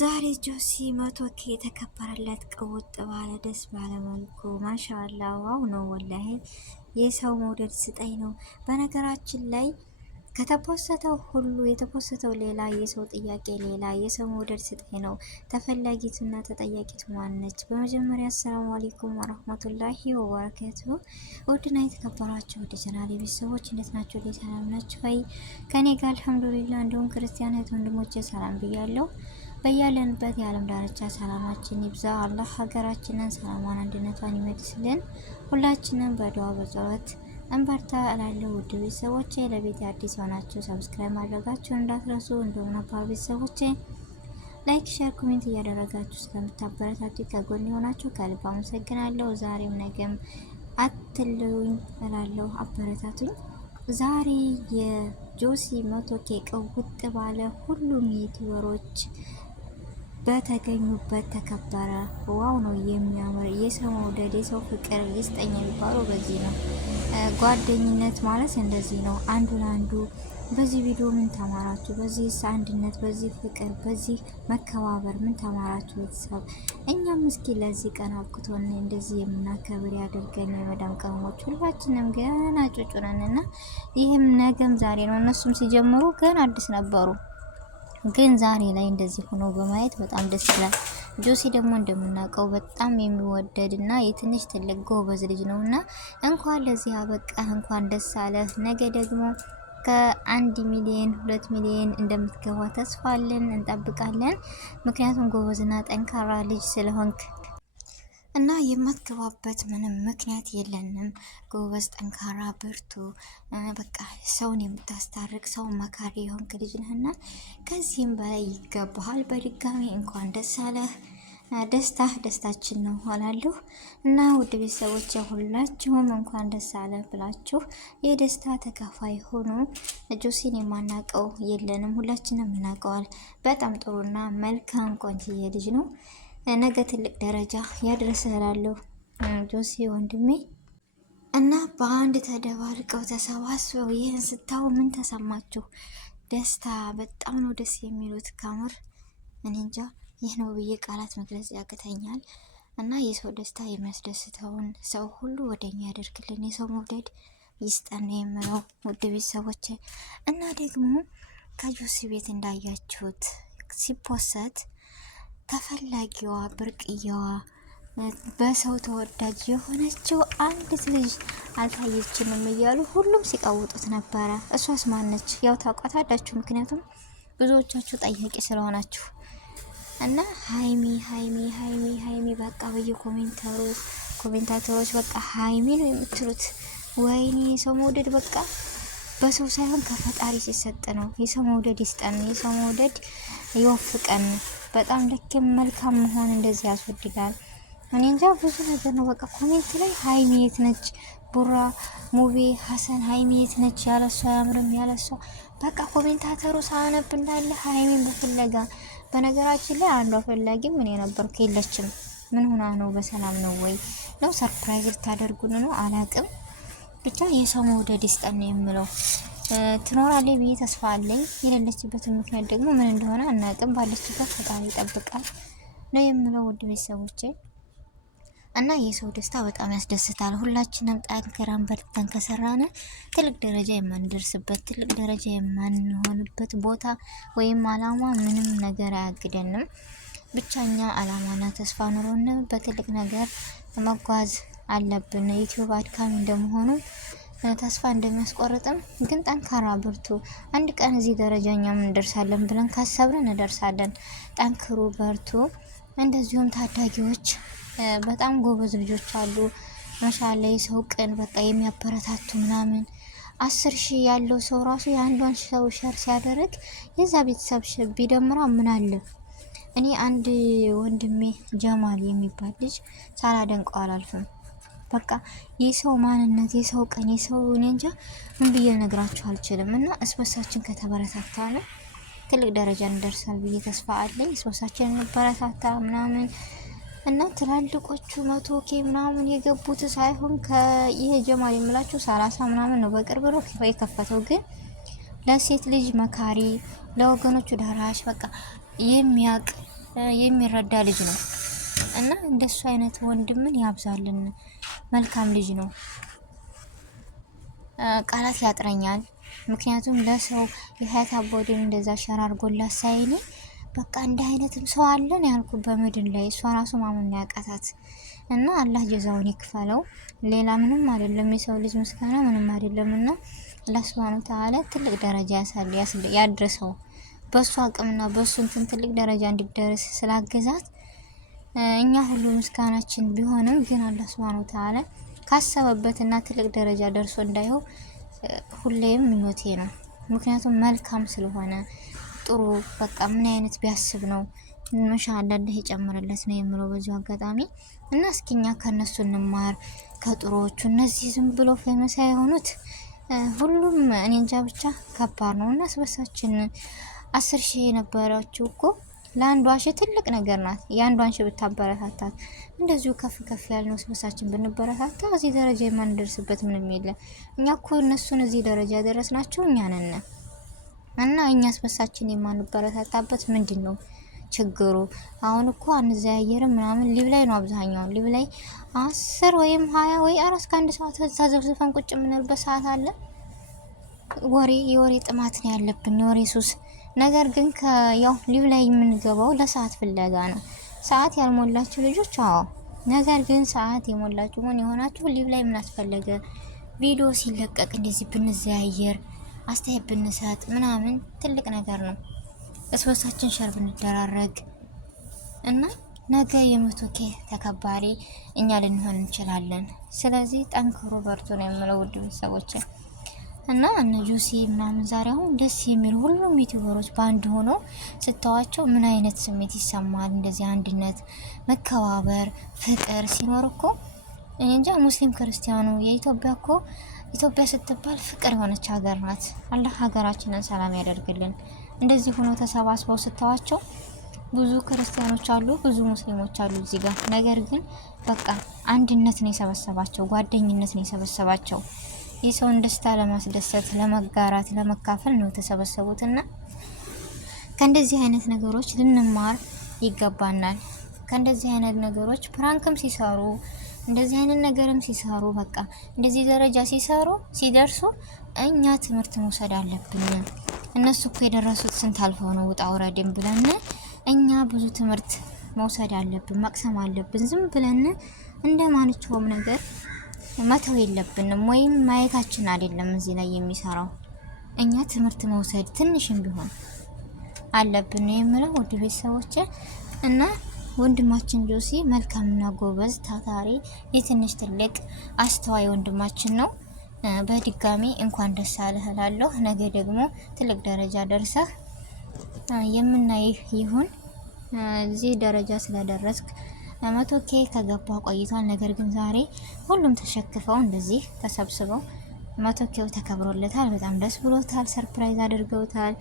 ዛሬ ጆሲ 100K የተከበረለት ቅውጥ ባለ ደስ ባለ መልኩ ማሻአላ ዋው ነው። ወላሂ የሰው መውደድ ስጠኝ ነው። በነገራችን ላይ ከተፖሰተው ሁሉ የተፖሰተው ሌላ፣ የሰው ጥያቄ ሌላ፣ የሰው መውደድ ስጠኝ ነው። ተፈላጊቱና ተጠያቂቱ ማነች? በመጀመሪያ አሰላሙ አለይኩም ወራህመቱላሂ ወበረካቱ። ውድና የተከበራችሁ ወደ ቻናሌ ቤተሰቦች እንዴት ናችሁ? ሰላም ናችሁ ወይ? ከኔ ጋር አልሐምዱሊላህ። እንዲሁም ክርስቲያን እህት ወንድሞቼ ሰላም ብያለሁ። በያለንበት የዓለም ዳርቻ ሰላማችን ይብዛ። አላህ ሀገራችንን ሰላሟን አንድነቷን ይመልስልን። ሁላችንም በዱዓ በጸሎት እንበርታ እላለሁ። ውድ ቤተሰቦቼ ለቤት አዲስ ሆናችሁ ሰብስክራይብ ማድረጋችሁን እንዳትረሱ። እንደውም ነባር ቤተሰቦቼ ላይክ፣ ሼር፣ ኮሜንት እያደረጋችሁ ስለምታበረታቱ ከጎን የሆናችሁ ከልብ አመሰግናለሁ። ዛሬም ነገም አትለዩኝ እላለሁ፣ አበረታቱኝ። ዛሬ የጆሲ 100K ቅውጥ ባለ ሁሉም ዩቲዩበሮች በተገኙበት ተከበረ። ዋው ነው የሚያምር። የሰው መውደድ የሰው ፍቅር ይስጠኝ የሚባለው በዚህ ነው። ጓደኝነት ማለት እንደዚህ ነው። አንዱ ለአንዱ በዚህ ቪዲዮ ምን ተማራችሁ? በዚህ አንድነት፣ በዚህ ፍቅር፣ በዚህ መከባበር ምን ተማራችሁ? ቤተሰብ እኛም እስኪ ለዚህ ቀን አብቅቶን እንደዚህ የምናከብር ያደርገን። የመዳም ቀመሞች ሁላችንም ገና ጩጩ ነን እና ይህም ነገም ዛሬ ነው። እነሱም ሲጀምሩ ገና አዲስ ነበሩ፣ ግን ዛሬ ላይ እንደዚህ ሆኖ በማየት በጣም ደስ ይላል። ጆሲ ደግሞ እንደምናውቀው በጣም የሚወደድ እና የትንሽ ትልቅ ጎበዝ ልጅ ነው እና እንኳን ለዚህ አበቃህ፣ እንኳን ደስ አለህ። ነገ ደግሞ ከ1 ሚሊዮን 2 ሚሊዮን እንደምትገባ ተስፋ አለን፣ እንጠብቃለን። ምክንያቱም ጎበዝና ጠንካራ ልጅ ስለሆንክ እና የማትገባበት ምንም ምክንያት የለንም። ጎበዝ፣ ጠንካራ፣ ብርቱ፣ በቃ ሰውን የምታስታርቅ ሰው መካሪ የሆንክ ልጅ ነህና ከዚህም በላይ ይገባሃል። በድጋሚ እንኳን ደስ አለህ። ደስታችን ነው ሆናለሁ እና ውድ ቤተሰቦች ሁላችሁም እንኳን ደስ አለ ብላችሁ የደስታ ተካፋይ ሆኖ ጆሲን የማናውቀው የለንም፣ ሁላችንም እናውቀዋል። በጣም ጥሩና መልካም ቆንጆዬ ልጅ ነው። ነገ ትልቅ ደረጃ ያድርሰላለሁ ጆሲ ወንድሜ። እና በአንድ ተደባርቀው ተሰባስበው ይህን ስታው ምን ተሰማችሁ? ደስታ በጣም ነው ደስ የሚሉት። ካምር እኔ እንጃ ይህ ነው ብዬ ቃላት መግለጽ ያቅተኛል። እና የሰው ደስታ የሚያስደስተውን ሰው ሁሉ ወደኛ ያደርግልን፣ የሰው መውደድ ይስጠን የምለው ውድ ቤተሰቦች። እና ደግሞ ከጆሲ ቤት እንዳያችሁት ሲፖሰት ተፈላጊዋ ብርቅየዋ በሰው ተወዳጅ የሆነችው አንዲት ልጅ አልታየችንም እያሉ ሁሉም ሲቃውጡት ነበረ። እሷስ ማነች? ያው ታውቋታላችሁ፣ ምክንያቱም ብዙዎቻችሁ ጠያቂ ስለሆናችሁ እና ሀይሚ ሀይሚ ሀይሚ ሀይሚ በቃ ኮሜንታተሮች በቃ ሀይሚ ነው የምትሉት። ወይኔ የሰው መውደድ በቃ በሰው ሳይሆን ከፈጣሪ ሲሰጥ ነው። የሰው መውደድ ይስጠን፣ የሰው መውደድ ይወፍቀን። በጣም ልክም መልካም መሆን እንደዚህ ያስወድጋል። እኔ እንጃ ብዙ ነገር ነው። በቃ ኮሜንት ላይ ሀይሚ የት ነች? ቡራ፣ ሙቤ፣ ሀሰን ሀይሚ የት ነች? ያለሷ አያምርም ያለሷ በቃ ኮሜንታተሩ ሳነብ እንዳለ ሀይሚን በፍለጋ። በነገራችን ላይ አንዷ ፈላጊም ምን የነበርኩ የለችም። ምን ሆና ነው? በሰላም ነው ወይ ነው? ሰርፕራይዝ ልታደርጉን ነው? አላቅም። ብቻ የሰው መውደድ ይስጠን የምለው ትኖራለች ብዬ ተስፋ አለኝ። የሌለችበትን ምክንያት ደግሞ ምን እንደሆነ አናቅም። ባለችበት ፈጣሪ ይጠብቃል ነው የምለው ውድ ቤተሰቦቼ። እና የሰው ደስታ በጣም ያስደስታል። ሁላችንም ጠንክረን በርተን ከሰራን ትልቅ ደረጃ የማንደርስበት፣ ትልቅ ደረጃ የማንሆንበት ቦታ ወይም አላማ ምንም ነገር አያግደንም። ብቻኛ አላማና ተስፋ ኑሮን በትልቅ ነገር መጓዝ አለብን። ዩቲዩብ አድካሚ እንደመሆኑ ተስፋ እንደሚያስቆርጥም ግን ጠንካራ ብርቱ፣ አንድ ቀን እዚህ ደረጃ እኛም እንደርሳለን ብለን ካሰብን እንደርሳለን። ጠንክሩ፣ በርቱ። እንደዚሁም ታዳጊዎች በጣም ጎበዝ ልጆች አሉ። ማሻአላ የሰው ቅን በቃ የሚያበረታቱ ምናምን 10,000 ያለው ሰው ራሱ የአንዷን ሰው ሸር ሲያደርግ የዛ ቤተሰብ ቢደምራ ምን አለ። እኔ አንድ ወንድሜ ጀማል የሚባል ልጅ ሳላደንቀው አላልፍም። በቃ የሰው ማንነት፣ የሰው ቀን፣ የሰው እኔ እንጃ ምን ብዬ ነግራችሁ አልችልም። እና እስበሳችን ከተበረታታን ትልቅ ደረጃ እንደርሳል ብዬ ተስፋ አለኝ። እስበሳችን እንበረታታ ምናምን እና ትላልቆቹ 100K ምናምን የገቡት ሳይሆን ይሄ ጀማል የምላችሁ 30 ምናምን ነው በቅርብ ነው የከፈተው። ግን ለሴት ልጅ መካሪ፣ ለወገኖቹ ደራሽ በቃ የሚያቅ የሚረዳ ልጅ ነው እና እንደሱ አይነት ወንድምን ያብዛልን። መልካም ልጅ ነው። ቃላት ያጥረኛል። ምክንያቱም ለሰው የሀያት አቦዴን እንደዛ ሸራርጎላት ሳይኔ በቃ እንደ አይነትም ሰው አለን ያልኩ በምድር ላይ እሷ ራሱ ማመን ያቃታት እና አላህ ጀዛውን ይክፈለው። ሌላ ምንም አይደለም። የሰው ልጅ ምስጋና ምንም አይደለም እና አላህ ሱብሃነሁ ወተዓላ ትልቅ ደረጃ ያድርሰው። በሱ አቅምና በሱ እንትን ትልቅ ደረጃ እንዲደርስ ስላገዛት እኛ ሁሉ ምስጋናችን ቢሆንም ግን አላህ ሱብሃነሁ ወተዓላ ካሰበበትና ትልቅ ደረጃ ደርሶ እንዳየው ሁሌም ምኞቴ ነው። ምክንያቱም መልካም ስለሆነ ጥሩ በቃ ምን አይነት ቢያስብ ነው ማሻአላህ አላህ ይጨምርለት ነው የምለው በዚሁ አጋጣሚ እና እስኪኛ ከነሱ እንማር ከጥሩዎቹ። እነዚህ ዝም ብሎ ፌመስ የሆኑት ሁሉም እኔ እንጃ ብቻ ከባድ ነው እና ስበሳችን 10,000 የነበረችው እኮ ለአንዷ ሺህ ትልቅ ነገር ናት። የአንዷን ሺህ ብታበረታታት እንደዚሁ ከፍ ከፍ ያልነው ስበሳችን ብንበረታታ እዚህ ደረጃ የማንደርስበት ምንም የለም። እኛ እኮ እነሱን እዚህ ደረጃ ያደረስናቸው እኛ ነን እና እኛ ስበሳችን የማንበረታታበት ምንድን ነው ችግሩ? አሁን እኮ አንዘያየርም ምናምን ሊብ ላይ ነው አብዛኛው። ሊብ ላይ 10 ወይም 20 ወይ 4 ከአንድ ሰዓት ተዘብዝፈን ቁጭ የምንልበት ሰዓት አለ። የወሬ ጥማት ነው ያለብን፣ የወሬ ሱስ። ነገር ግን ያው ሊብ ላይ የምንገባው ለሰዓት ፍለጋ ነው። ሰዓት ያልሞላችሁ ልጆች አዎ፣ ነገር ግን ሰዓት የሞላችሁ ምን የሆናችሁ ሊብ ላይ ምን አስፈለገ? ቪዲዮ ሲለቀቅ እንደዚህ ብንዘያየር አስተያየት ብንሰጥ ምናምን ትልቅ ነገር ነው። እስበሳችን ሸር ብንደራረግ እና ነገ የ100K ተከባሪ እኛ ልንሆን እንችላለን። ስለዚህ ጠንክሮ በርቱ ነው የምለው ውድ ቤተሰቦች። እና እነ ጆሲ ምናምን ዛሬ አሁን ደስ የሚል ሁሉም ዩቲዩበሮች ባንድ ሆኖ ስታዋቸው ምን አይነት ስሜት ይሰማል? እንደዚህ አንድነት፣ መከባበር፣ ፍቅር ሲኖር እኮ እኔ እንጃ ሙስሊም ክርስቲያኑ የኢትዮጵያ እኮ ኢትዮጵያ ስትባል ፍቅር የሆነች ሀገር ናት። አላህ ሀገራችንን ሰላም ያደርግልን። እንደዚህ ሆኖ ተሰባስበው ስታዋቸው ብዙ ክርስቲያኖች አሉ፣ ብዙ ሙስሊሞች አሉ እዚህ ጋር። ነገር ግን በቃ አንድነት ነው የሰበሰባቸው፣ ጓደኝነት ነው የሰበሰባቸው። የሰውን ደስታ ለማስደሰት፣ ለመጋራት፣ ለመካፈል ነው የተሰበሰቡትና ከእንደዚህ አይነት ነገሮች ልንማር ይገባናል። ከእንደዚህ አይነት ነገሮች ፕራንክም ሲሰሩ እንደዚህ አይነት ነገርም ሲሰሩ በቃ እንደዚህ ደረጃ ሲደርሱ እኛ ትምህርት መውሰድ አለብን። እነሱ እኮ የደረሱት ስንት አልፈው ነው ውጣ ውረድን ብለን እኛ ብዙ ትምህርት መውሰድ አለብን፣ መቅሰም አለብን። ዝም ብለን እንደማንችውም ነገር መተው የለብንም። ወይም ማየታችን አይደለም እዚህ ላይ የሚሰራው እኛ ትምህርት መውሰድ ትንሽም ቢሆን አለብን ነው የምለው ውድ ቤተሰቦች። እና ወንድማችን ጆሲ መልካምና ጎበዝ ታታሪ የትንሽ ትልቅ አስተዋይ ወንድማችን ነው። በድጋሚ እንኳን ደስ አለህ እላለሁ። ነገ ደግሞ ትልቅ ደረጃ ደርሰህ የምናይህ ይሁን። እዚህ ደረጃ ስለደረስክ 100K ከገባ ቆይቷል። ነገር ግን ዛሬ ሁሉም ተሸክፈው እንደዚህ ተሰብስበው 100K ተከብሮለታል። በጣም ደስ ብሎታል። ሰርፕራይዝ አድርገውታል።